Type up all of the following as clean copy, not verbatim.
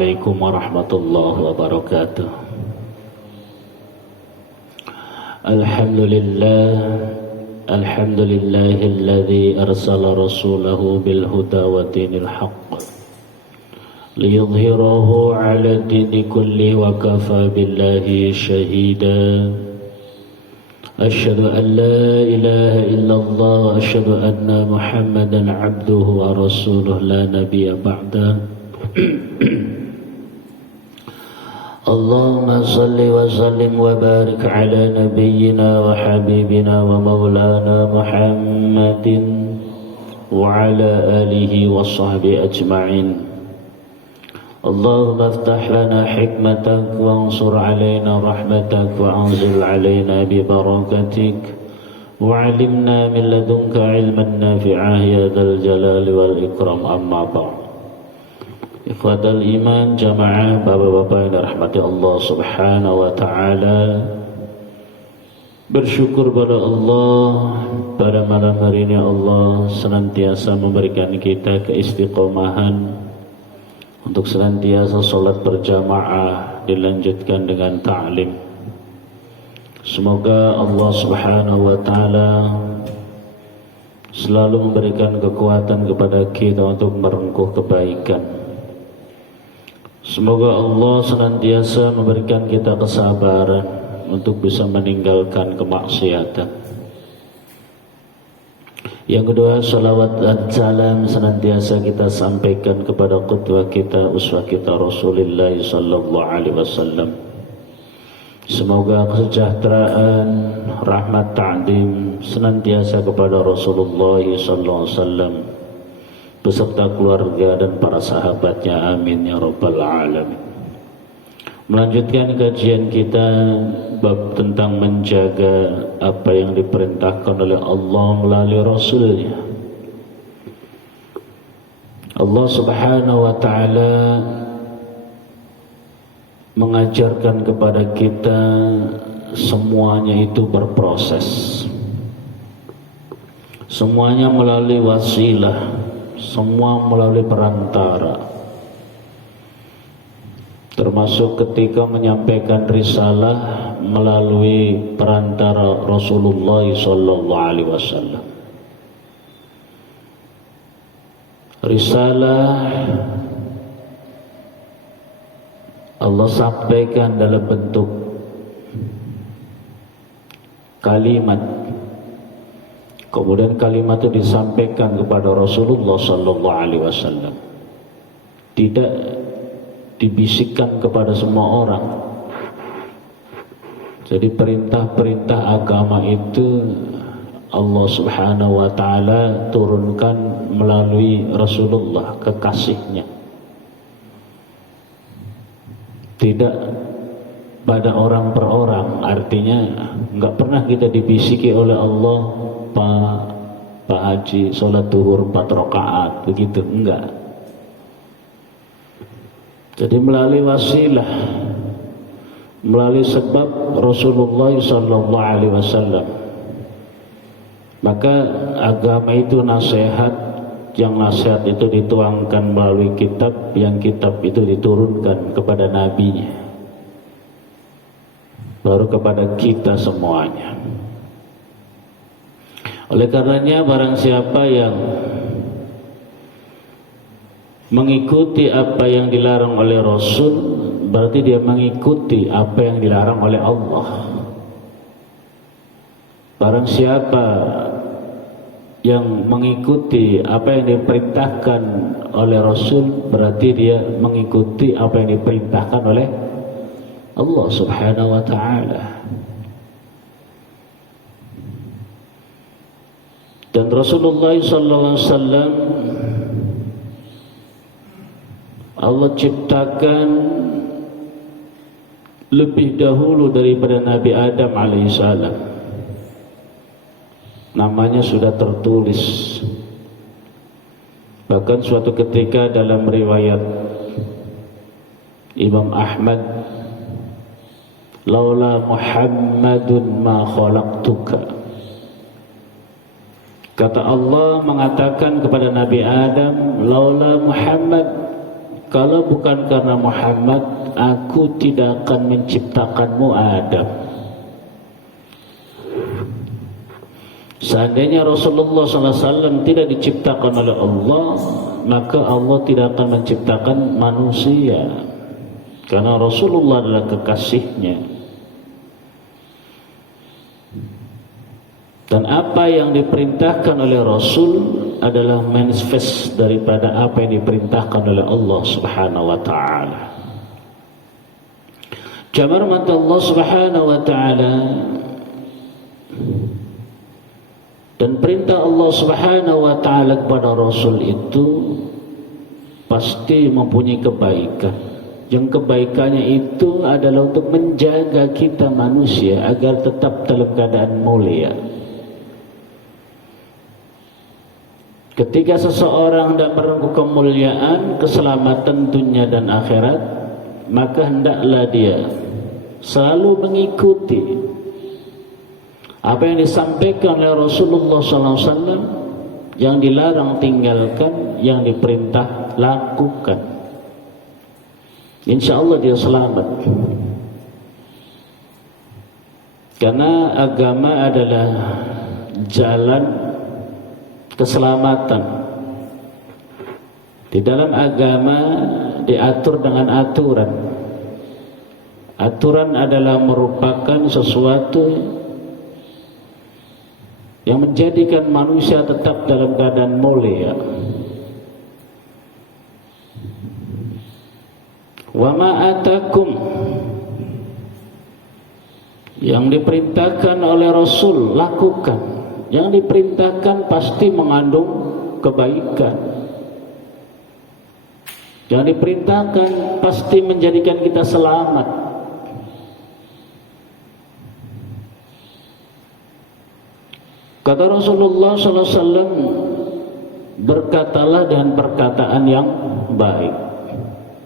عليكم ورحمة الله وبركاته. الحمد لله الذي أرسل رسوله بالهدى ودين الحق ليظهره على الدين كله وكفى بالله شهيدا. أشهد أن لا إله إلا الله وأشهد أن محمدا عبده ورسوله لا نبي بعده. اللهم صل وسلم وبارك على نبينا وحبيبنا ومولانا محمد وعلى آله وصحبه أجمعين. اللهم افتح لنا حكمتك وانصر علينا رحمتك وأنزل علينا ببركتك وعلمنا من لدنك علما نافعا يا ذا الجلال والإكرام. أما بعد. Ikhwatal iman jamaah bapak-bapak yang dirahmati Allah subhanahu wa ta'ala, bersyukur pada Allah pada malam hari ini Allah senantiasa memberikan kita keistiqomahan untuk senantiasa sholat berjamaah dilanjutkan dengan ta'lim. Semoga Allah subhanahu wa ta'ala selalu memberikan kekuatan kepada kita untuk merengkuh kebaikan. Semoga Allah senantiasa memberikan kita kesabaran untuk bisa meninggalkan kemaksiatan. Yang kedua, salawat dan salam senantiasa kita sampaikan kepada qudwah kita, uswah kita Rasulullah sallallahu alaihi wasallam. Semoga kesejahteraan, rahmat, ta'zim senantiasa kepada Rasulullah sallallahu alaihi wasallam beserta keluarga dan para sahabatnya, amin ya rabbal alamin. Melanjutkan kajian kita bab tentang menjaga apa yang diperintahkan oleh Allah melalui Rasulnya. Allah subhanahu wa ta'ala mengajarkan kepada kita semuanya itu berproses, semuanya melalui wasilah, semua melalui perantara, termasuk ketika menyampaikan risalah melalui perantara Rasulullah sallallahu alaihi wasallam. Risalah Allah sampaikan dalam bentuk kalimat, kemudian kalimat itu disampaikan kepada Rasulullah sallallahu alaihi wasallam, tidak dibisikkan kepada semua orang. Jadi perintah-perintah agama itu Allah subhanahu wa ta'ala turunkan melalui Rasulullah, kekasihnya, tidak pada orang per orang. Artinya nggak pernah kita dibisiki oleh Allah, Pak Haji sholat duhur 4 rakaat begitu, enggak. Jadi melalui wasilah, melalui sebab Rasulullah sallallahu alaihi wasallam, maka agama itu nasihat, yang nasihat itu dituangkan melalui kitab, yang kitab itu diturunkan kepada nabinya, baru kepada kita semuanya. Oleh karenanya barang siapa yang mengikuti apa yang dilarang oleh Rasul, berarti dia mengikuti apa yang dilarang oleh Allah. Barang siapa yang mengikuti apa yang diperintahkan oleh Rasul, berarti dia mengikuti apa yang diperintahkan oleh Allah subhanahu wa ta'ala. Dan Rasulullah sallallahu alaihi wasallam Allah ciptakan lebih dahulu daripada Nabi Adam alaihissalam. Namanya sudah tertulis. Bahkan suatu ketika dalam riwayat Imam Ahmad, laula Muhammadun ma khalaqtuka. Kata Allah mengatakan kepada Nabi Adam, laula Muhammad, kalau bukan karena Muhammad, aku tidak akan menciptakanmu Adam. Seandainya Rasulullah SAW tidak diciptakan oleh Allah, maka Allah tidak akan menciptakan manusia, karena Rasulullah adalah kekasihnya. Dan apa yang diperintahkan oleh Rasul adalah manifest daripada apa yang diperintahkan oleh Allah Subhanahu wa taala. Jamar mata Allah Subhanahu wa taala dan perintah Allah Subhanahu wa taala kepada Rasul itu pasti mempunyai kebaikan. Yang kebaikannya itu adalah untuk menjaga kita manusia agar tetap dalam keadaan mulia. Ketika seseorang hendak merengkuh kemuliaan, keselamatan dunia dan akhirat, maka hendaklah dia selalu mengikuti apa yang disampaikan oleh Rasulullah SAW, yang dilarang tinggalkan, yang diperintah lakukan. Insya Allah dia selamat. Karena agama adalah jalan keselamatan. Di dalam agama diatur dengan aturan. Aturan adalah merupakan sesuatu yang menjadikan manusia tetap dalam keadaan mulia. Wa ma atakum, yang diperintahkan oleh Rasul lakukan. Yang diperintahkan pasti mengandung kebaikan. Yang diperintahkan pasti menjadikan kita selamat. Kata Rasulullah SAW, berkatalah dengan perkataan yang baik.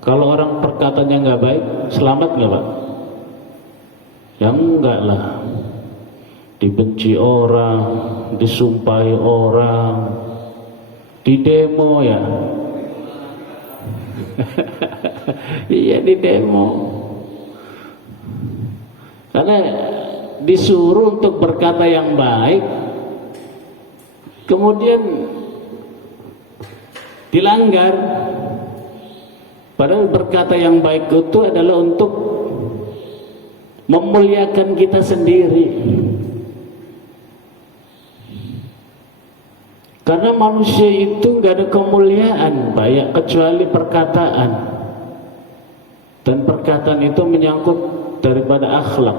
Kalau orang perkataannya nggak baik, selamat nggak Pak? Ya enggak lah. Dibenci orang, disumpahi orang, di demo ya. Iya, di demo. Karena disuruh untuk berkata yang baik, kemudian dilanggar. Padahal berkata yang baik itu adalah untuk memuliakan kita sendiri. Karena manusia itu gak ada kemuliaan banyak kecuali perkataan. Dan perkataan itu menyangkut daripada akhlak.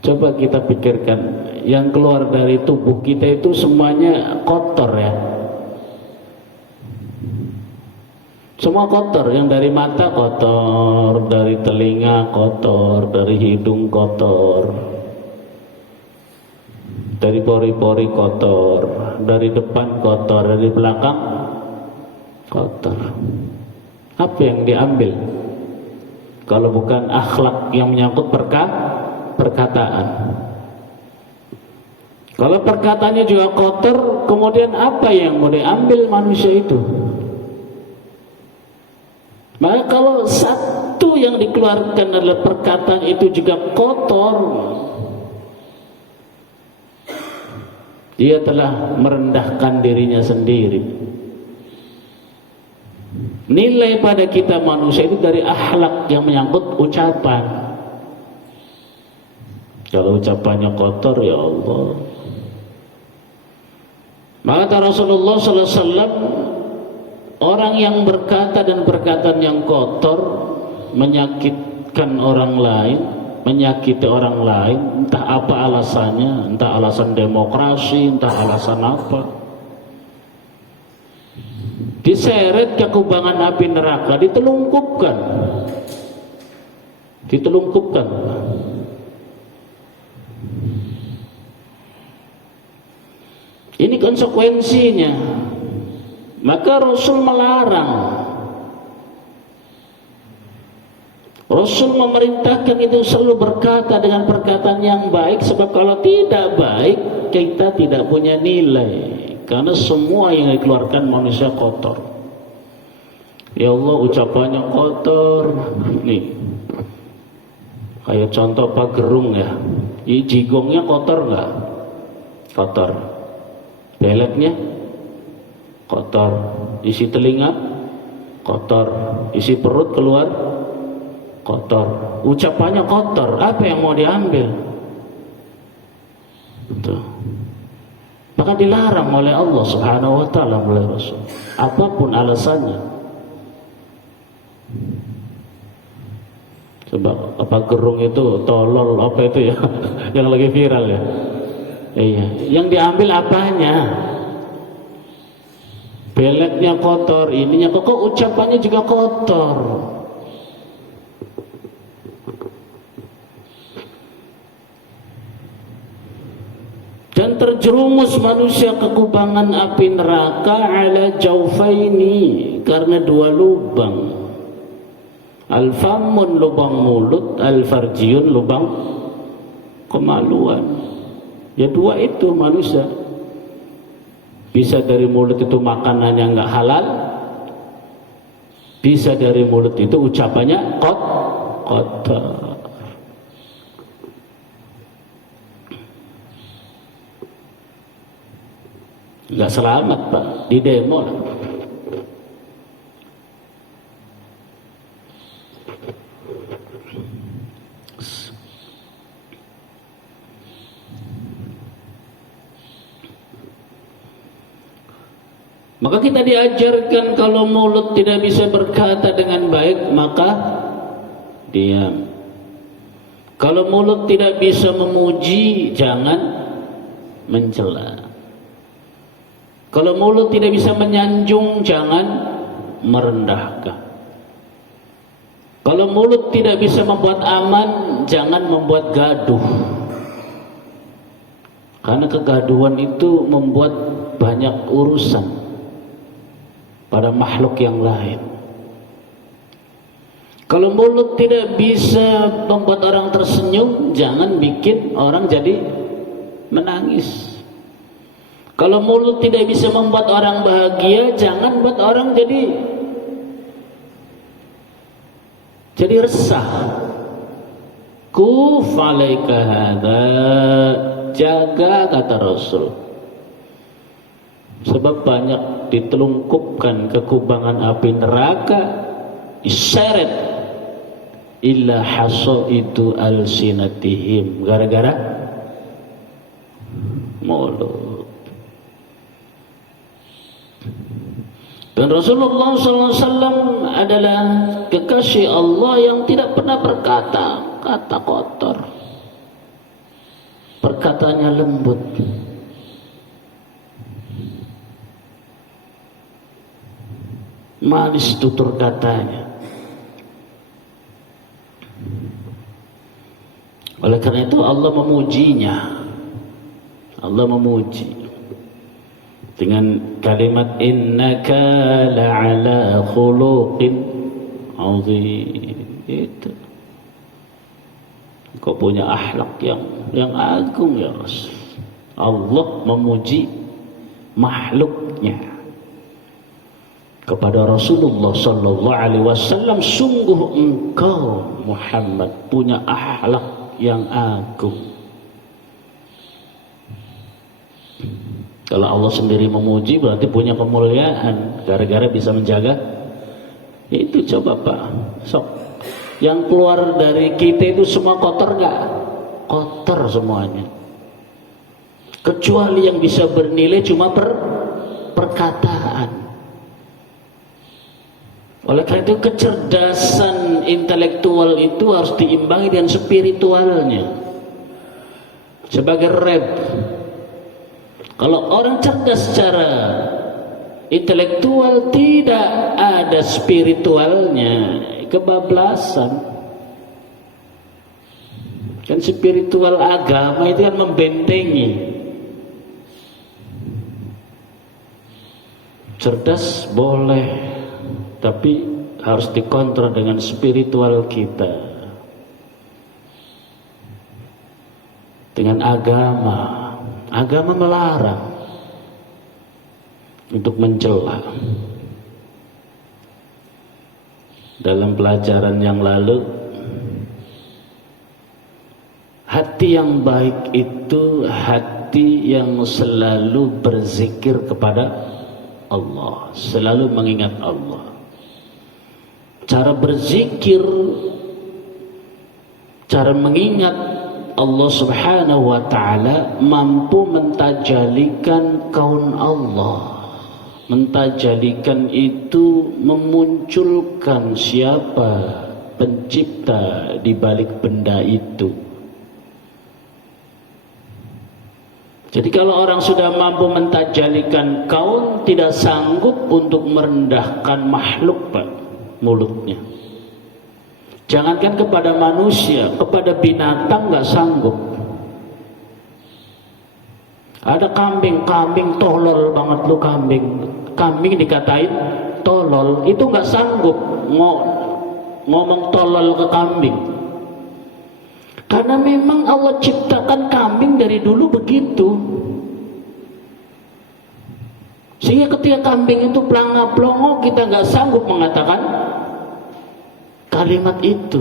Coba kita pikirkan, yang keluar dari tubuh kita itu semuanya kotor ya. Semua kotor, yang dari mata kotor, dari telinga kotor, dari hidung kotor, dari pori-pori kotor, dari depan kotor, dari belakang kotor. Apa yang diambil kalau bukan akhlak yang menyangkut perkataan? Kalau perkataannya juga kotor, kemudian apa yang mau diambil manusia itu? Maka kalau satu yang dikeluarkan adalah perkataan itu juga kotor, dia telah merendahkan dirinya sendiri. Nilai pada kita manusia itu dari akhlak yang menyangkut ucapan. Kalau ucapannya kotor, ya Allah. Maka Rasulullah SAW, orang yang berkata dan perkataan yang kotor menyakitkan orang lain, menyakiti orang lain, entah apa alasannya, entah alasan demokrasi, entah alasan apa, diseret ke kubangan api neraka, ditelungkupkan. Ini konsekuensinya. Maka Rasul melarang. Rasul memerintahkan itu selalu berkata dengan perkataan yang baik, sebab kalau tidak baik kita tidak punya nilai, karena semua yang dikeluarkan manusia kotor. Ya Allah ucapannya kotor. Nih, kayak contoh Pak Gerung ya, ini jigongnya kotor nggak? Kotor. Beletnya kotor. Isi telinga kotor. Isi perut keluar kotor. Ucapannya kotor. Apa yang mau diambil? Tuh. Maka dilarang oleh Allah Subhanahu wa taala oleh Rasul. Apapun alasannya. Coba apa Gerung itu tolol apa itu ya yang lagi viral ya. Iya, yang diambil apanya? Beletnya kotor, ininya kok ucapannya juga kotor. Dan terjerumus manusia ke kubangan api neraka ala jaufaini, karena dua lubang. Al-famun lubang mulut, al-farjiyun lubang kemaluan. Ya dua itu manusia. Bisa dari mulut itu makanannya nggak halal, bisa dari mulut itu ucapannya kotor. Nggak selamat Pak, di demo lah. Maka kita diajarkan kalau mulut tidak bisa berkata dengan baik maka diam. Kalau mulut tidak bisa memuji jangan mencela. Kalau mulut tidak bisa menyanjung jangan merendahkan. Kalau mulut tidak bisa membuat aman jangan membuat gaduh. Karena kegaduhan itu membuat banyak urusan pada makhluk yang lain. Kalau mulut tidak bisa membuat orang tersenyum, jangan bikin orang jadi menangis. Kalau mulut tidak bisa membuat orang bahagia, jangan buat orang jadi resah. Kuf alaika hadza, jaga kata Rasul. Sebab banyak ditelungkupkan ke kubangan api neraka, diseret illa hasaitu alsinatihim, gara-gara mulut. Dan Rasulullah SAW adalah kekasih Allah yang tidak pernah berkata kata kotor. Perkataannya lembut. Manis tutur katanya. Oleh karena itu Allah memujinya. Allah memuji dengan kalimat innaka la'ala khuluqin azim. Itu kau punya akhlak yang agung ya Rasul. Allah memuji makhluknya. Kepada Rasulullah sallallahu alaihi wasallam, sungguh engkau Muhammad punya akhlak yang agung. Kalau Allah sendiri memuji berarti punya kemuliaan, gara-gara bisa menjaga itu. Coba Pak, sok yang keluar dari kita itu semua kotor nggak? Kotor semuanya, kecuali yang bisa bernilai cuma perkataan. Oleh karena itu kecerdasan intelektual itu harus diimbangi dengan spiritualnya. Sebagai rep, kalau orang cerdas secara intelektual tidak ada spiritualnya, kebablasan. Kan spiritual agama itu kan membentengi. Cerdas boleh, tapi harus dikontrol dengan spiritual kita, dengan agama. Agama melarang untuk mencela. dalam pelajaran yang lalu, hati yang baik itu hati yang selalu berzikir kepada Allah, selalu mengingat Allah. Cara berzikir, cara mengingat Allah subhanahu wa ta'ala mampu mentajalikan kaun Allah. Mentajalikan itu memunculkan siapa pencipta di balik benda itu. Jadi kalau orang sudah mampu mentajalikan kaun, tidak sanggup untuk merendahkan makhluk, Pak, mulutnya. Jangankan kepada manusia, kepada binatang nggak sanggup. Ada kambing tolol banget lu kambing. Kambing dikatain tolol, itu nggak sanggup ngomong tolol ke kambing. Karena memang Allah ciptakan kambing dari dulu begitu. Sehingga ketika kambing itu pelanga-pelongo, kita nggak sanggup mengatakan kalimat itu.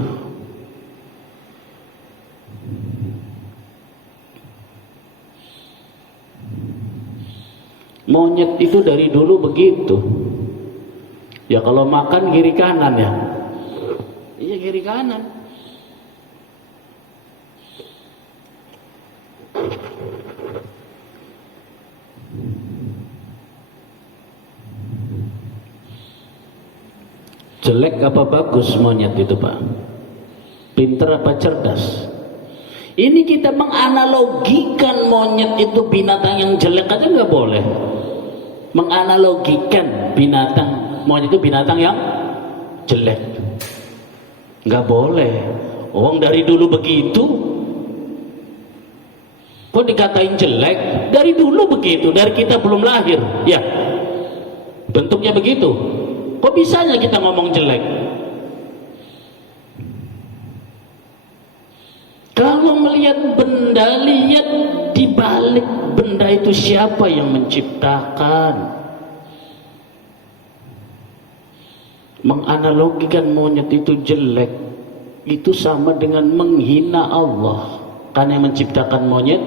Monyet itu dari dulu begitu. Ya kalau makan kiri kanan ya. Iya kiri kanan. Jelek apa bagus monyet itu, Pak? Pinter apa cerdas? Ini kita menganalogikan monyet itu binatang yang jelek aja nggak boleh. Menganalogikan binatang monyet itu binatang yang jelek, nggak boleh. Orang dari dulu begitu, kok dikatain jelek? Dari dulu begitu, dari kita belum lahir, ya bentuknya begitu. Kok bisanya kita ngomong jelek? Kalau melihat benda, lihat di balik benda itu siapa yang menciptakan. Menganalogikan monyet itu jelek, itu sama dengan menghina Allah. Karena yang menciptakan monyet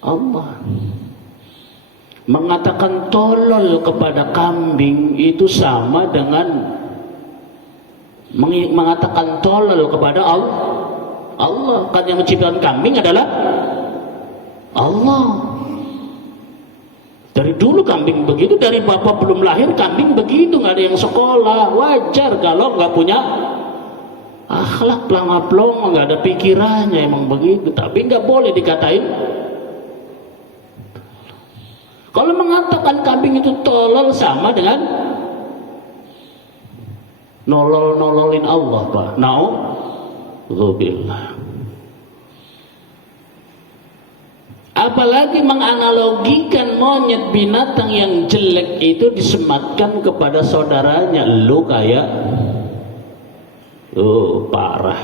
Allah. Mengatakan tolol kepada kambing itu sama dengan mengatakan tolol kepada Allah. Kan yang menciptakan kambing adalah Allah. Dari dulu kambing begitu, dari bapak belum lahir kambing begitu, nggak ada yang sekolah. Wajar kalau nggak punya akhlak, pelanga-pelongo, nggak ada pikirannya, emang begitu. Tapi nggak boleh dikatain. Kalau mengatakan kambing itu tolol sama dengan nololin Allah, Pak. Na'udzubillah. Apalagi menganalogikan monyet binatang yang jelek itu disematkan kepada saudaranya. Lu kayak parah.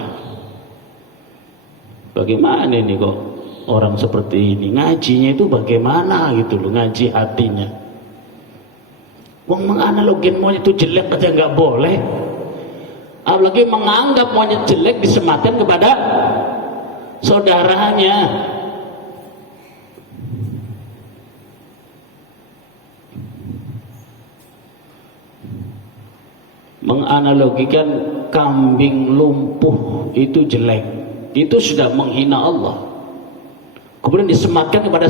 Bagaimana ini kok orang seperti ini? Ngajinya itu bagaimana gitu loh, ngaji hatinya. Wong menganalogin monyet itu jelek aja nggak boleh. Apalagi menganggap monyet jelek disematkan kepada saudaranya. Menganalogikan kambing lumpuh itu jelek, itu sudah menghina Allah. Kemudian disematkan kepada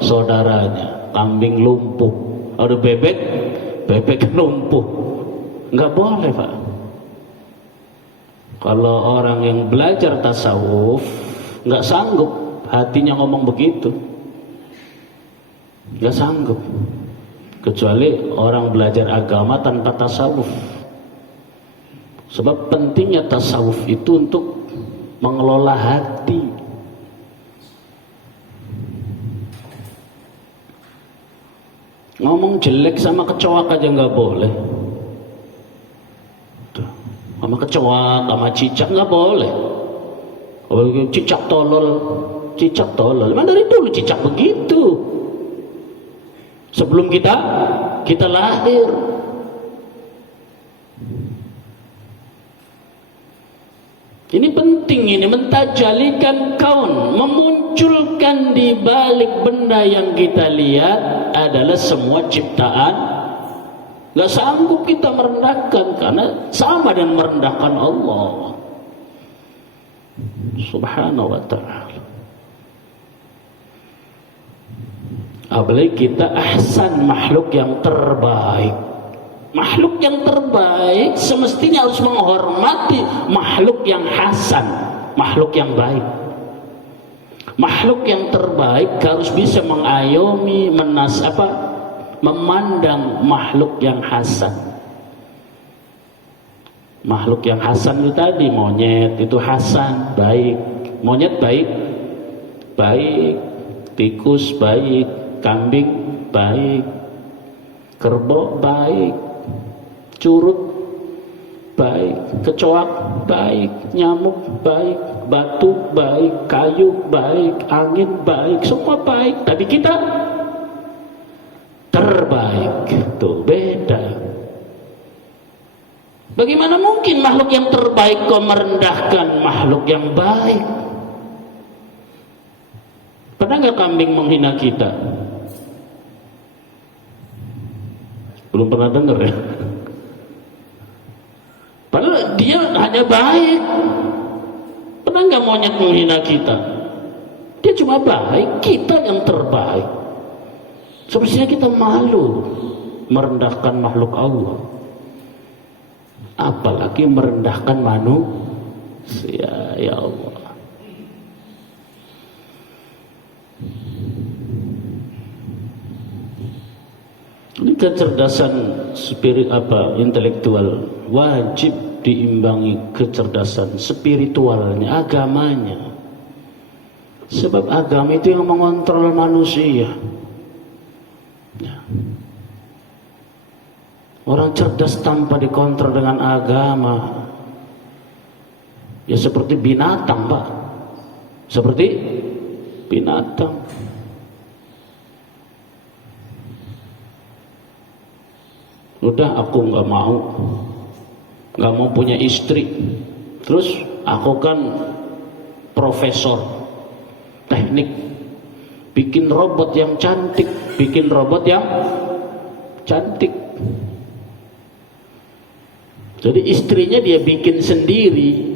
saudaranya. Kambing lumpuh, ada bebek lumpuh, nggak boleh, Pak. Kalau orang yang belajar tasawuf nggak sanggup hatinya ngomong begitu, nggak sanggup. Kecuali orang belajar agama tanpa tasawuf. Sebab pentingnya tasawuf itu untuk mengelola hati. Ngomong jelek sama kecoak aja nggak boleh. Sama kecoak, sama cicak nggak boleh. Cicak tolol. Memang dari dulu cicak begitu. Sebelum kita lahir. Ini penting, ini mentajalikan kaun, memunculkan di balik benda yang kita lihat adalah semua ciptaan. Gak sanggup kita merendahkan, karena sama dengan merendahkan Allah Subhanahu wa ta'ala. Apalagi kita ahsan, makhluk yang terbaik. Makhluk yang terbaik semestinya harus menghormati makhluk yang hasan, makhluk yang baik. Makhluk yang terbaik harus bisa mengayomi, memandang makhluk yang hasan. Makhluk yang hasan itu tadi, monyet itu hasan, baik. Monyet baik, baik. Tikus baik, kambing baik, kerbau baik, curut baik, kecoak baik, nyamuk baik, batu baik, kayu baik, angin baik, semua baik. Tapi kita terbaik, tuh beda. Bagaimana mungkin makhluk yang terbaik kau merendahkan makhluk yang baik? Pernah nggak kambing menghina kita? Belum pernah dengar ya? Padahal dia hanya baik. Pernah nggak monyet menghina kita? Dia cuma baik, kita yang terbaik. Sebenarnya kita malu merendahkan makhluk Allah, apalagi merendahkan manusia. Ya Allah. Ini kecerdasan intelektual wajib diimbangi kecerdasan spiritualnya, agamanya. Sebab agama itu yang mengontrol manusia. Ya. Orang cerdas tanpa dikontrol dengan agama, ya seperti binatang, Pak. Seperti binatang. Udah, aku nggak mau punya istri. Terus aku kan profesor teknik, bikin robot yang cantik, Jadi istrinya dia bikin sendiri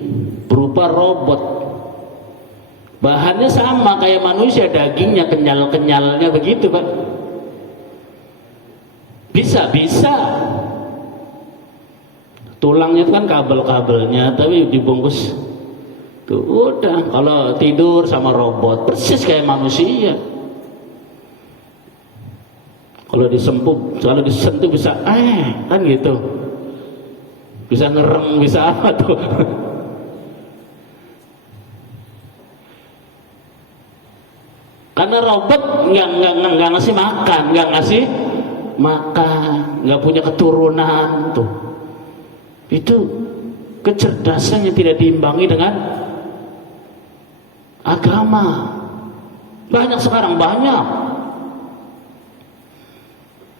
berupa robot. Bahannya sama kayak manusia, dagingnya kenyal-kenyalnya begitu, Pak. Bisa. Tulangnya itu kan kabel-kabelnya, tapi dibungkus. Tuh udah, kalau tidur sama robot persis kayak manusia. Kalau disentuh bisa kan gitu. Bisa ngerem, bisa apa tuh. Karena robot nggak ngasih makan, nggak punya keturunan tuh. Itu kecerdasan yang tidak diimbangi dengan agama. Banyak sekarang,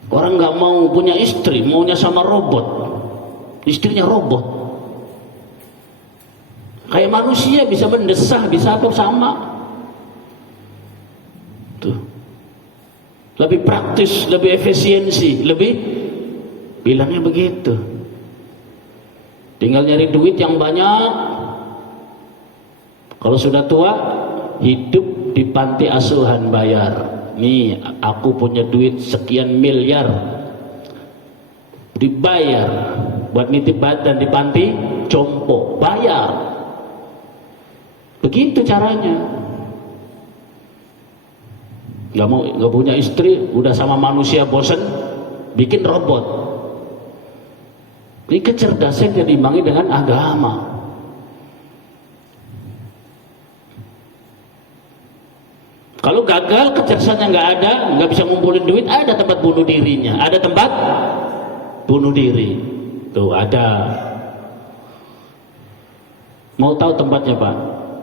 orang nggak mau punya istri, maunya sama robot. Istrinya robot. Kayak manusia, bisa mendesah, bisa apa, sama. Tuh. Lebih praktis, lebih efisiensi, bilangnya begitu. Tinggal nyari duit yang banyak. Kalau sudah tua, hidup di panti asuhan, bayar. Nih, aku punya duit sekian miliar, dibayar buat nitip badan di panti jompo, bayar. Begitu caranya. Nggak punya istri, udah sama manusia bosen, bikin robot. Ini kecerdasan yang diimbangi dengan agama. Kalau gagal, kecerdasannya nggak ada, nggak bisa ngumpulin duit, ada tempat bunuh dirinya, ada tempat bunuh diri. Tuh ada. Mau tahu tempatnya, Pak?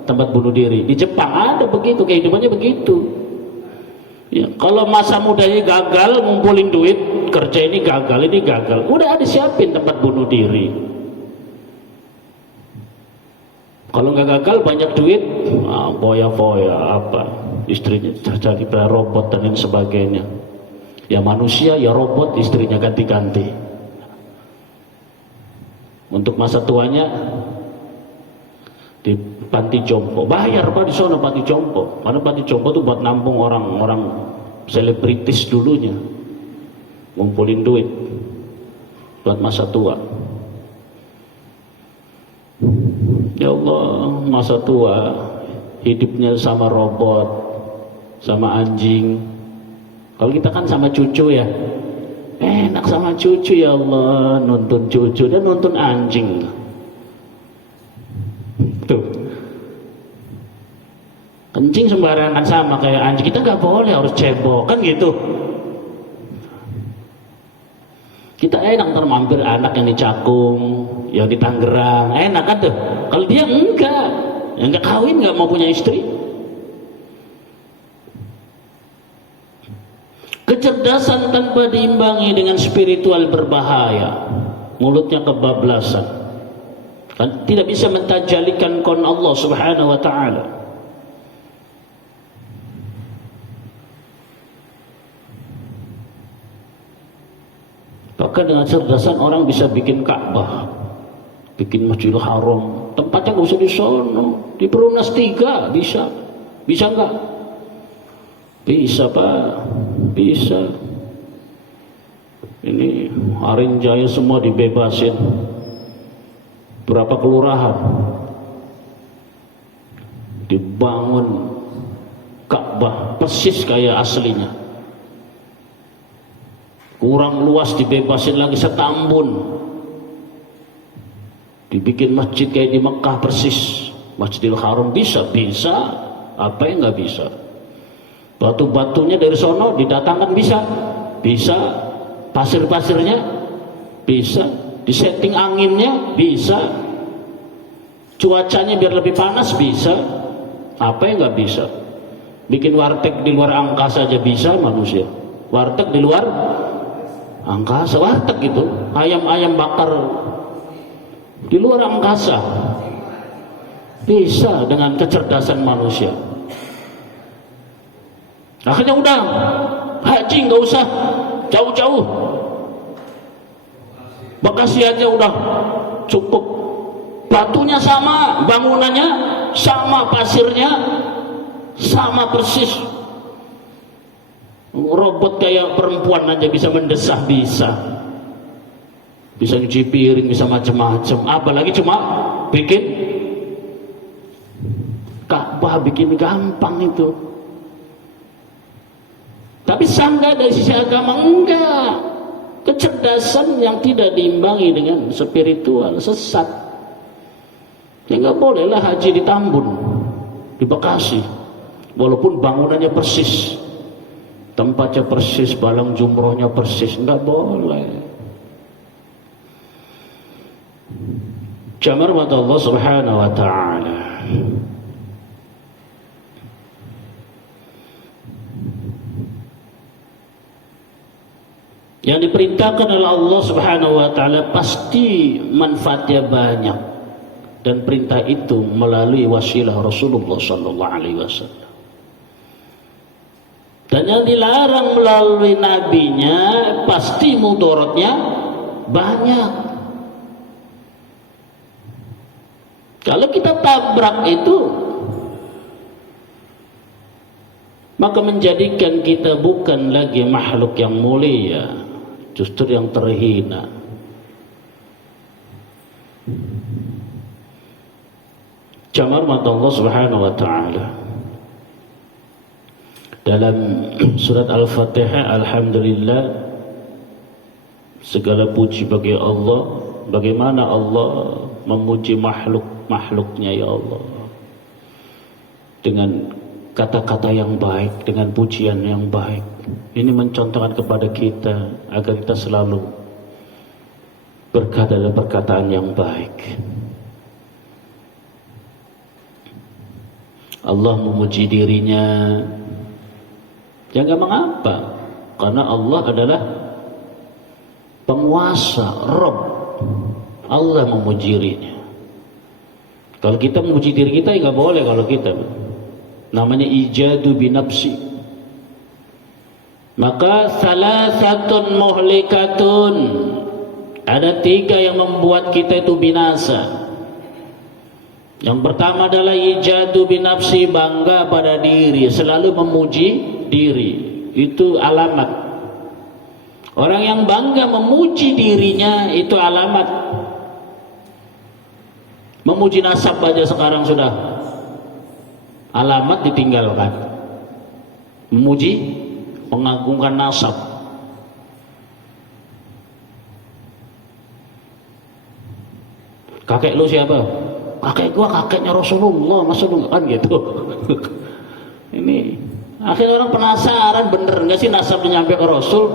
Tempat bunuh diri di Jepang ada begitu, kehidupannya begitu. Ya, kalau masa mudanya gagal ngumpulin duit, kerja ini gagal, udah ada siapin tempat bunuh diri. Kalau nggak gagal banyak duit, foya-foya apa, istrinya jadi robot dan lain sebagainya. Ya manusia, ya robot, istrinya ganti-ganti. Untuk masa tuanya di panti jompo, bayar Pak di sana panti jompo. Karena panti jompo itu buat nampung orang-orang selebritis dulunya, ngumpulin duit buat masa tua. Ya Allah, masa tua hidupnya sama robot, sama anjing. Kalau kita kan sama cucu ya, enak sama cucu. Ya Allah, nonton cucu dan nonton anjing. Tuh, kencing sembarangan sama kayak anjing. Kita nggak boleh, harus cebok kan gitu. Kita enak ntar mampir anak yang di Cakung, yang di Tangerang, enak kan tuh. Kalau dia enggak, yang enggak kawin, enggak mau punya istri. Kecerdasan tanpa diimbangi dengan spiritual berbahaya. Mulutnya kebablasan. Dan tidak bisa mentajalikan kon Allah Subhanahu wa taala. Bahkan dengan cerdasan orang bisa bikin Ka'bah, bikin Masjidil Haram. Tempatnya nggak usah di sono, di Perumnas 3 bisa. Bisa nggak? Bisa Pak, bisa. Ini Harin Jaya semua dibebasin. Berapa kelurahan dibangun Ka'bah persis kayak aslinya. Kurang luas dibebasin lagi setambun. Dibikin masjid kayak di Mekah persis. Masjidil Haram bisa. Apa yang nggak bisa? Batu-batunya dari sono didatangkan bisa. Pasir-pasirnya bisa. Disetting anginnya bisa. Cuacanya biar lebih panas bisa. Apa yang nggak bisa? Bikin warteg di luar angkasa aja bisa manusia. Warteg di luar angkasa, warteg gitu, ayam-ayam bakar di luar angkasa bisa dengan kecerdasan manusia. Akhirnya udah haji nggak usah jauh-jauh, Bekasi aja udah cukup. Batunya sama, bangunannya sama, pasirnya sama persis. Robot kayak perempuan aja bisa mendesah, bisa nyuci piring, bisa macam-macam. Apalagi cuma bikin Ka'bah, bikin gampang itu. Tapi sangga dari sisi agama enggak. Kecerdasan yang tidak diimbangi dengan spiritual sesat. Ya enggak bolehlah haji di Tambun, di Bekasi, walaupun bangunannya persis, tempatnya persis, balang jumrohnya persis, enggak boleh. Jamar mata Allah Subhanahu wa taala. Yang diperintahkan oleh Allah Subhanahu wa taala pasti manfaatnya banyak, dan perintah itu melalui wasilah Rasulullah sallallahu alaihi wasallam. Dan yang dilarang melalui nabinya pasti mudaratnya banyak. Kalau kita tabrak itu, maka menjadikan kita bukan lagi makhluk yang mulia, justru yang terhina. Jamar mata Allah Subhanahu wa taala. Dalam surat Al-Fatihah, alhamdulillah, segala puji bagi Allah. Bagaimana Allah memuji makhluknya ya Allah, dengan kata-kata yang baik, dengan pujian yang baik. Ini mencontohkan kepada kita agar kita selalu berkata dalam perkataan yang baik. Allah memuji dirinya, jangan mengapa, karena Allah adalah penguasa, Rabb. Allah memuji dirinya. Kalau kita memuji diri kita, ya nggak boleh kalau kita. Namanya ijadu binafsi. Maka salasatun muhlikatun. Ada 3 yang membuat kita itu binasa. Yang pertama adalah ijadu binafsi, bangga pada diri, selalu memuji diri. Itu alamat. Orang yang bangga memuji dirinya itu alamat. Memuji nasab aja sekarang sudah alamat ditinggalkan. Memuji, mengagungkan nasab. Kakek lu siapa? Kakek gua kakeknya Rasulullah, masa lu kan gitu. Ini akhirnya orang penasaran, bener nggak sih nasabnya nyampe ke Rasul?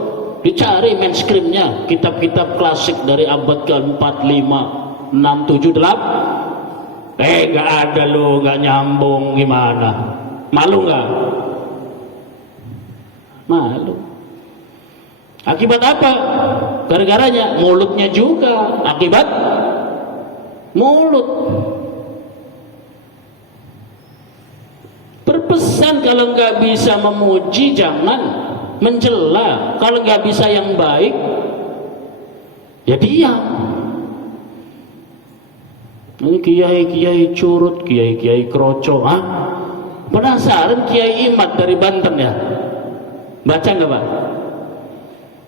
Dicari mainstreamnya, kitab-kitab klasik dari abad ke-4, 5, 6, 7, 8. Nggak ada lu, nggak nyambung, gimana? Malu nggak? Malu. Akibat apa? Gara-garanya mulutnya juga. Akibat mulut. Berpesan kalau nggak bisa memuji jangan mencela. Kalau nggak bisa yang baik, ya diam. Ini kiai-kiai curut, kiai-kiai kroco. Penasaran Kiai Imad dari Banten ya? Baca nggak Pak?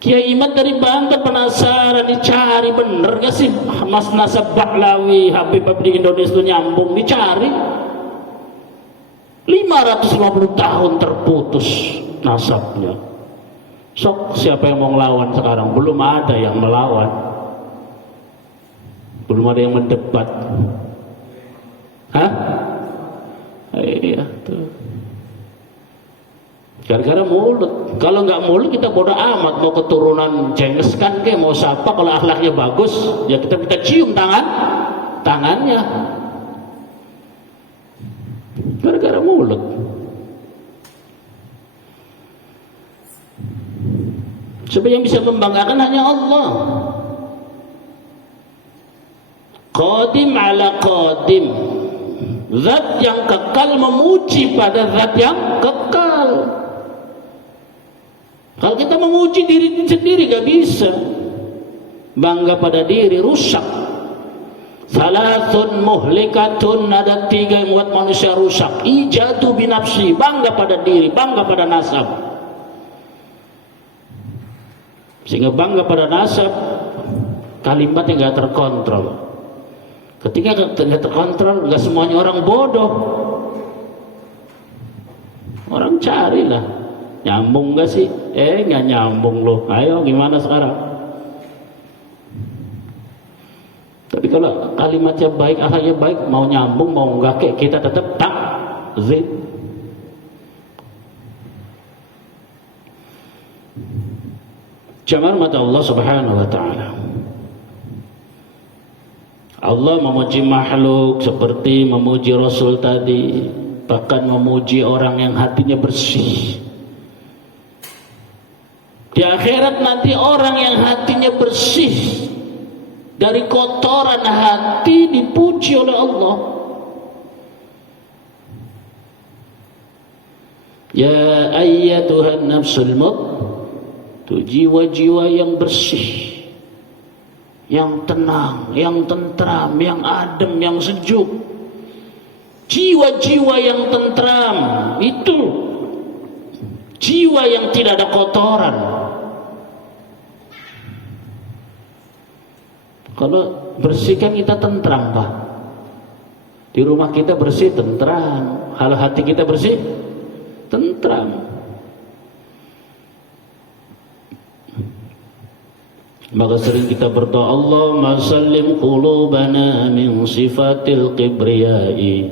Kiai Imad dari Banten penasaran, dicari bener gak sih Mas Nasab Bahlawi, Habib di Indonesia itu nyambung, dicari 550 tahun terputus nasabnya. Sok siapa yang mau ngelawan sekarang? Belum ada yang melawan, belum ada yang mendebat. Hah? Iya tuh. Gara-gara mulut. Kalau nggak mulut kita bodoh amat. Mau keturunan Genghis Khan ke, mau siapa, kalau akhlaknya bagus ya kita cium tangannya. Gara-gara mulut. Sebab yang bisa membanggakan hanya Allah. Qadim ala qadim. Zat yang kekal memuji pada zat yang kekal. Kalau kita memuji diri sendiri gak bisa. Bangga pada diri rusak. Salasun muhlikatun, ada 3 yang membuat manusia rusak. Ijadu binafsi, bangga pada diri, bangga pada nasab. Sehingga bangga pada nasab, kalimatnya gak terkontrol. Ketika gak terkontrol, gak semuanya orang bodoh. Orang carilah, nyambung gak sih? Gak nyambung loh. Ayo gimana sekarang? Tapi kalau kalimatnya baik, akhlaknya baik, mau nyambung mau enggak, kayak kita tetap takzib. Jamal mata Allah Subhanahu wa taala. Allah memuji makhluk seperti memuji Rasul tadi, bahkan memuji orang yang hatinya bersih. Di akhirat nanti orang yang hatinya bersih dari kotoran hati dipuji oleh Allah. Ya ayyatuhan nafsul mutmainnah, jiwa-jiwa yang bersih, yang tenang, yang tentram, yang adem, yang sejuk. Jiwa-jiwa yang tentram itu jiwa yang tidak ada kotoran. Kalau bersih kan kita tentram Pak. Di rumah kita bersih tentram, kalau hati kita bersih tentram. Maka sering kita berdoa, Allahumma sallim qulubana min sifatil kibriyai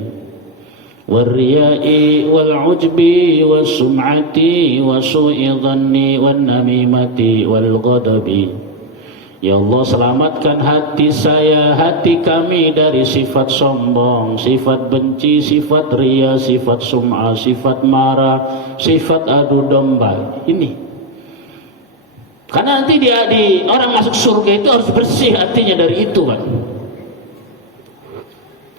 warriyai wal ujbi was sum'ati wa su'i dhanni wan namimati wal ghadabi. Ya Allah, selamatkan hati saya, hati kami dari sifat sombong, sifat benci, sifat riya, sifat sum'ah, sifat marah, sifat adu domba. Ini karena nanti di orang masuk surga itu harus bersih hatinya dari itu kan.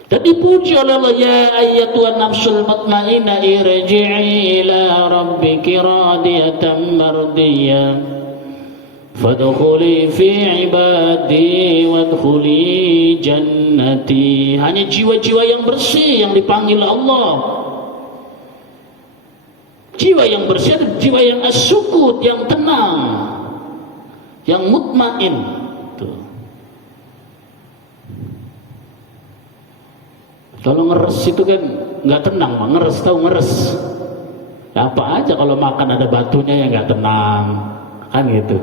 Dan dipuji oleh Allah, ya ayyatuhan nafsul mutmainnah irji'i ila rabbiki radiyatan mardiyah fadkhuli fi ibadi wadkhuli jannati. Hanya jiwa-jiwa yang bersih yang dipanggil Allah. Jiwa yang bersih, jiwa yang as-sukut, yang tenang, yang mutmain. Kalau ngeres itu kan nggak tenang, ngeres, tahu ngeres? Ya, apa aja kalau makan ada batunya ya nggak tenang, kan gitu.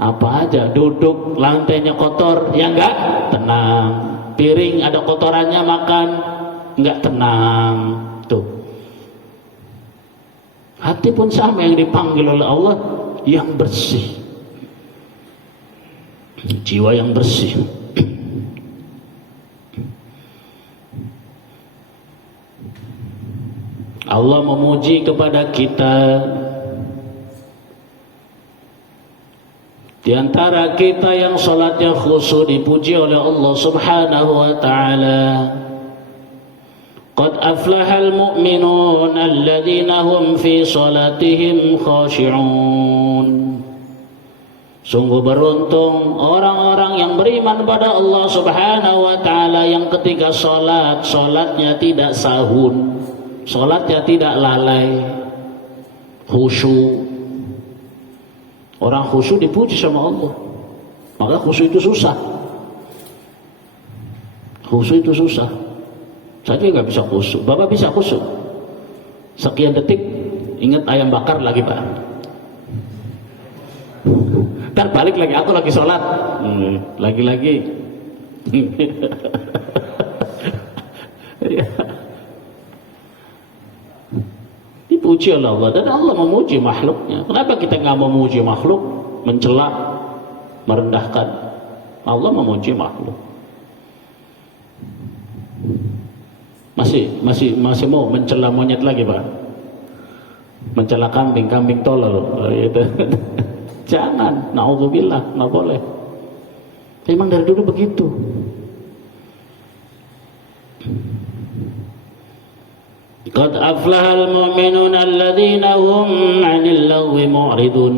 Apa aja, duduk lantainya kotor ya nggak tenang, piring ada kotorannya makan nggak tenang. Tuh, hati pun sama, yang dipanggil oleh Allah yang bersih, jiwa yang bersih. Allah memuji kepada kita. Di antara kita yang salatnya khusyuk dipuji oleh Allah Subhanahu wa taala. Qad aflahal mu'minun alladzina hum fi salatihim khashi'un. Sungguh beruntung orang-orang yang beriman pada Allah Subhanahu wa taala yang ketika salatnya tidak sahun. Salatnya tidak lalai, khusyuk. Orang khusyuk dipuji sama Allah. Maka khusyuk itu susah. Khusyuk itu susah. Saya juga nggak bisa khusyuk. Bapak bisa khusyuk. Sekian detik ingat ayam bakar lagi, Pak. Ntar balik lagi, aku lagi sholat. Lagi-lagi. Dipuji oleh Allah, dan Allah memuji makhluknya. Kenapa kita nggak memuji makhluk, mencela, merendahkan? Allah memuji makhluk. Masih mau mencela monyet lagi, Pak? Mencela kambing tolol, gitu. Jangan, naudzubillah, nggak boleh. Memang dari dulu begitu. Qad aflahal mu'minun alladzina hum 'anil lagwi mu'ridun.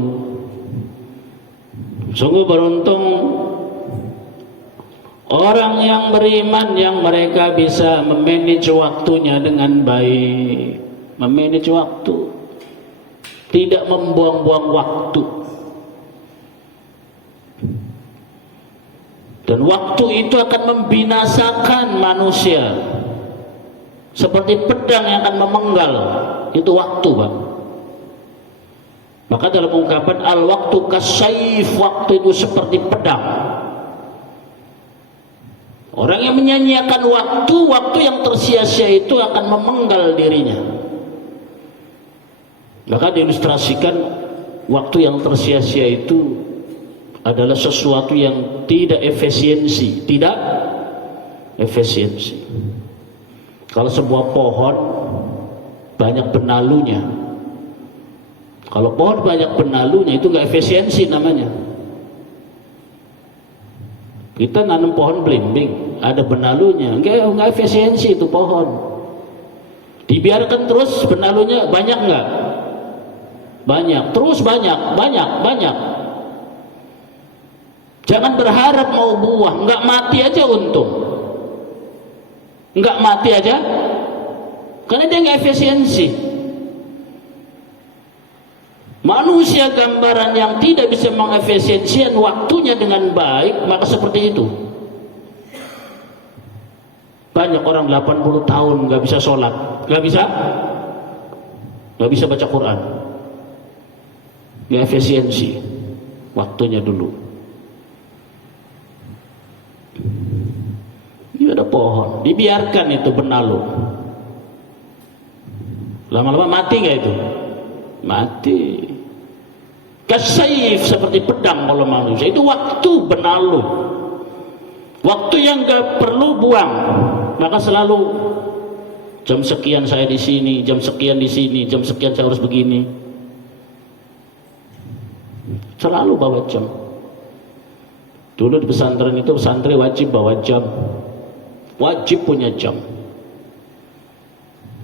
Sungguh beruntung orang yang beriman yang mereka bisa memanage waktunya dengan baik. Memanage waktu, tidak membuang-buang waktu. Dan waktu itu akan membinasakan manusia. Seperti pedang yang akan memenggal, itu waktu, Pak. Maka dalam ungkapan al-waktu kasayf, waktu itu seperti pedang. Orang yang menyanyiakan waktu yang tersia-sia itu akan memenggal dirinya. Maka diilustrasikan waktu yang tersia-sia itu adalah sesuatu yang tidak efisiensi. Kalau sebuah pohon banyak benalunya, kalau pohon banyak benalunya itu nggak efisiensi namanya. Kita nanam pohon belimbing, ada benalunya, nggak efisiensi itu pohon. Dibiarkan terus benalunya banyak nggak? Banyak, terus banyak. Jangan berharap mau buah, nggak mati aja untung. Nggak mati aja karena dia nggak efisiensi. Manusia gambaran yang tidak bisa mengefisiensikan waktunya dengan baik, maka seperti itu. Banyak orang 80 tahun nggak bisa sholat, nggak bisa baca Quran, nggak efisiensi waktunya dulu. Ada pohon, dibiarkan itu benalu, lama-lama mati nggak itu? Mati. Kasayif, seperti pedang kalau manusia itu waktu benalu, waktu yang nggak perlu buang. Maka selalu jam sekian saya di sini, jam sekian di sini, jam sekian saya harus begini. Selalu bawa jam. Dulu di pesantren itu, pesantren wajib bawa jam. wajib punya jam.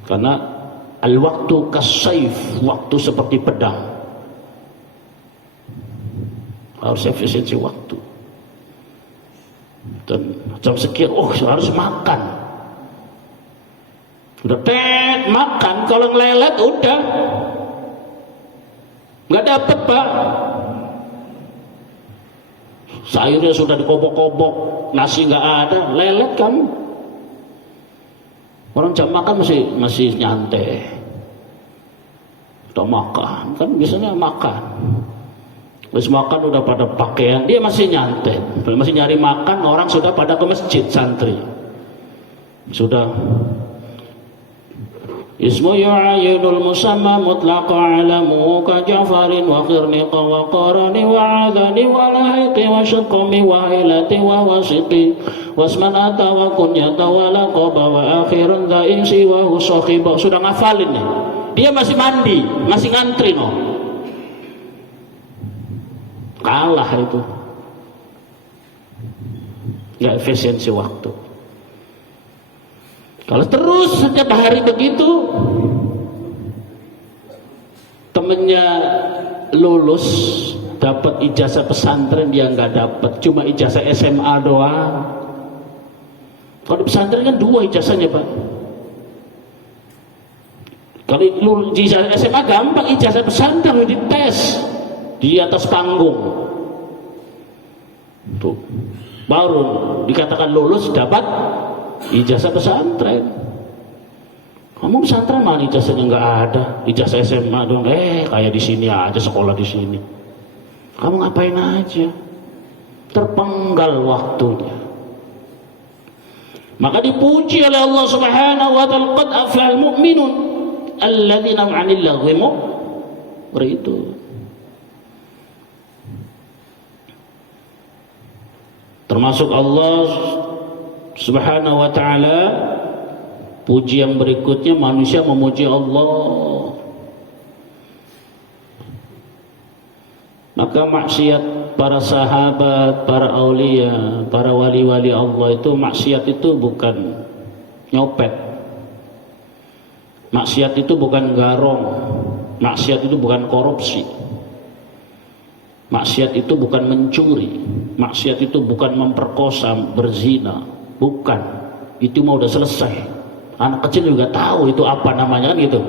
Karena al-waktu kasayf, waktu seperti pedang. Harus efisiensi waktu. Dan jam sekian, harus makan. Udah makan, kalau ngelelet udah nggak dapet Pak. Sayurnya sudah dikobok-kobok, nasi nggak ada, lelet kamu. Orang jam makan masih nyantai. Udah makan, kan biasanya makan. Habis makan udah pada pakaian, dia masih nyantai, masih nyari makan. Orang sudah pada ke masjid, santri sudah. Ismu yu'ayyidul musamma mutlaqa alamu ka Ja'farin wa khirniqa wa qarani wa adhani wa lahiqi wa syuqmi wa hilati wa wasiqi wasman ata wa kunyata wa laqaba wa akhirun dha'insi wa husakhiba. Sudah ngafalin nih. Dia masih mandi, masih ngantri no. Kalah itu. Gak efisiensi waktu. Kalau terus setiap hari begitu, temennya lulus dapat ijazah pesantren, dia nggak dapat, cuma ijazah SMA doang. Kalau di pesantren kan 2 ijazahnya Pak. Kalau ijazah SMA gampang, ijazah pesantren dites di atas panggung, tuh baru dikatakan lulus dapat ijazah pesantren. Kamu pesantren mana ijazahnya nggak ada, ijazah SMA dong. Kayak di sini aja, sekolah di sini. Kamu ngapain aja? Terpenggal waktunya. Maka dipuji oleh Allah Subhanahu wa taala, qad aflahal mu'minun alladzina 'anil lagwi mu'ridun. Termasuk Allah Subhanahu wa ta'ala, puji yang berikutnya manusia memuji Allah. Maka maksiat para sahabat, para aulia, para wali-wali Allah itu, maksiat itu bukan nyopet, maksiat itu bukan garong, maksiat itu bukan korupsi, maksiat itu bukan mencuri, maksiat itu bukan memperkosa, berzina. Bukan, itu mau udah selesai. Anak kecil juga tahu itu apa namanya kan gitu.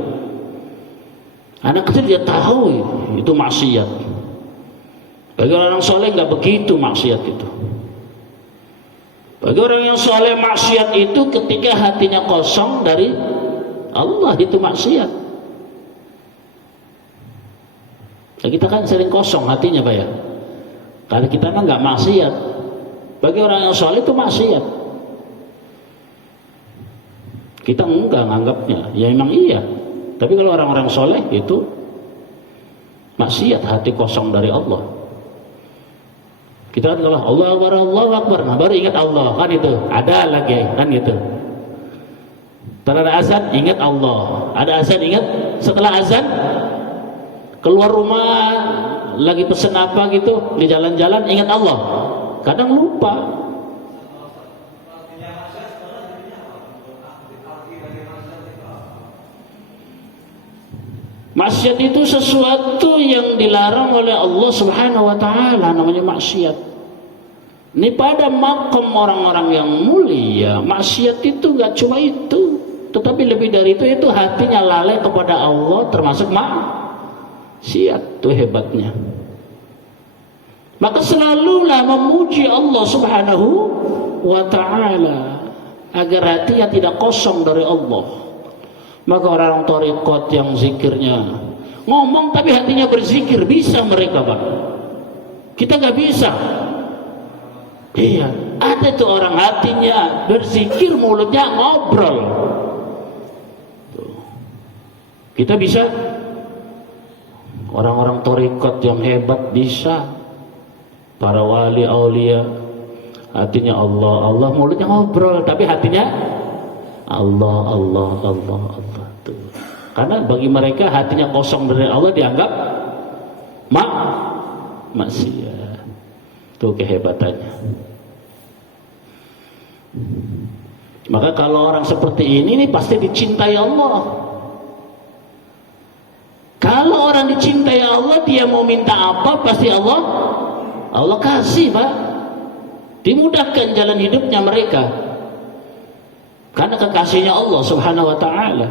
Anak kecil dia tahu itu maksiat. Bagi orang soleh nggak begitu maksiat itu. Bagi orang yang soleh, maksiat itu ketika hatinya kosong dari Allah, itu maksiat. Nah, kita kan sering kosong hatinya Pak ya. Kalau kita mah nggak maksiat. Bagi orang yang soleh itu maksiat. Kita enggak nganggapnya, ya memang iya. Tapi kalau orang-orang soleh itu maksiat, hati kosong dari Allah. Kita kan kalau Allah Akbar, nah baru ingat Allah, kan itu. Ada lagi, kan gitu. Setelah ada azan, ingat Allah. Ada azan, ingat. Setelah azan, keluar rumah, lagi pesen apa gitu, di jalan-jalan, ingat Allah. Kadang lupa. Maksiat itu sesuatu yang dilarang oleh Allah Subhanahu wa taala, namanya maksiat. Ini pada makom orang-orang yang mulia, maksiat itu gak cuma itu, tetapi lebih dari itu hatinya lalai kepada Allah, termasuk maksiat. Itu hebatnya. Maka selalulah memuji Allah Subhanahu wa taala agar hatinya tidak kosong dari Allah. Maka orang thariqat yang zikirnya ngomong tapi hatinya berzikir, bisa mereka Pak. Kita gak bisa. Iya, ada tuh orang hatinya berzikir, mulutnya ngobrol. Kita bisa. Orang-orang thariqat yang hebat bisa. Para wali aulia hatinya Allah, Allah, mulutnya ngobrol tapi hatinya Allah, Allah, Allah, Allah. Tuh. Karena bagi mereka hatinya kosong dari Allah dianggap maksiat. Itu kehebatannya. Maka kalau orang seperti ini pasti dicintai Allah. Kalau orang dicintai Allah, dia mau minta apa pasti Allah kasih, Pak. Dimudahkan jalan hidupnya mereka karena kekasihnya Allah Subhanahu wa taala.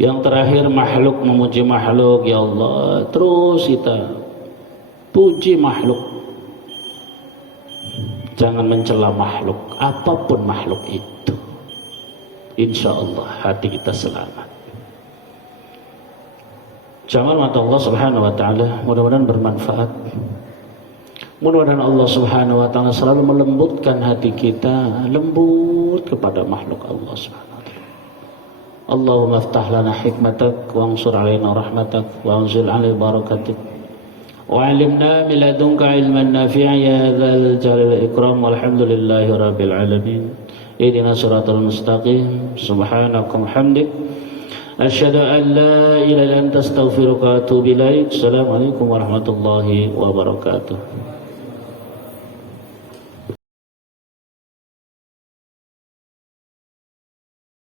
Yang terakhir, makhluk memuji makhluk. Ya Allah, terus kita puji makhluk. Jangan mencela makhluk, apapun makhluk itu. Insya Allah hati kita selamat. Jamal mata Allah Subhanahu wa taala, mudah-mudahan bermanfaat. Mudah-mudahan Allah Subhanahu wa taala selalu melembutkan hati kita, lembut kepada makhluk Allah Subhanahu. Allahumma aftah lana hikmatak wa ansur alaina rahmatak wa anzil alaina barakatik wa alimna min ladunka ilman nafi'a ya dzal jalali wal ikram walhamdulillahi rabbil alamin. Ihdinas siratal mustaqim subhanaka wa hamdik asyhadu an la ilaha illa anta astaghfiruka wa atubu ilaik. Assalamualaikum warahmatullahi wabarakatuh.